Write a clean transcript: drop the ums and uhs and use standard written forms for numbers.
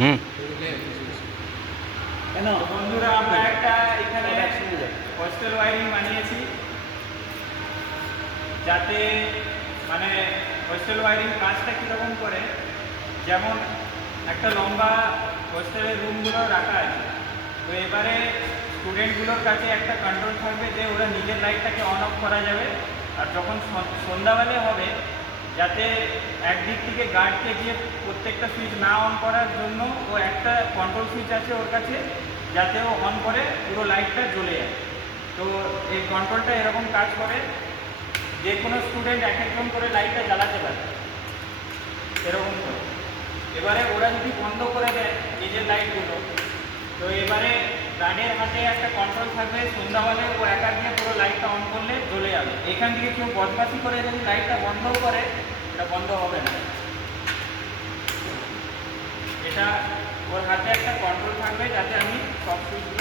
হুম। কেন বন্ধুরা, আমরা একটা এখানে হোস্টেল ওয়্যারিং বানিয়েছি, যাতে মানে হোস্টেল ওয়্যারিং কাজটা কীরকম করে, যেমন একটা লম্বা হোস্টেলের রুমগুলো রাখা আছে। তো এবারে স্টুডেন্টগুলোর কাছে একটা কন্ট্রোল থাকবে যে ওরা নিজের লাইটটাকে অন অফ করা যাবে, আর যখন সন্ধ্যাবেলা হবে যাতে একদিক থেকে গার্ডকে গিয়ে প্রত্যেকটা সুইচ না অন করার জন্য ও একটা কন্ট্রোল সুইচ আছে ওর কাছে, যাতে ও অন করে পুরো লাইটটা জ্বলে যায়। তো এই কন্ট্রোলটা এরকম কাজ করে, যে কোনো স্টুডেন্ট এক একজন করে লাইটটা জ্বালাতে পারে এরকম করে। এবারে ওরা যদি বন্ধ করে দেয় নিজের লাইটগুলো, তো এবারে গার্ডের হাতে একটা কন্ট্রোল থাকবে, সন্ধ্যাবেলা ও একা গিয়ে পুরো লাইটটা অন করলে জ্বলে যাবে। এখান থেকে কেউ বদমাশি করে যদি লাইটটা বন্ধও করে, এটা বন্ধ হবে না। এটা ওর হাতে একটা কন্ট্রোল থাকবে, যাতে আমি সব সুইচগুলো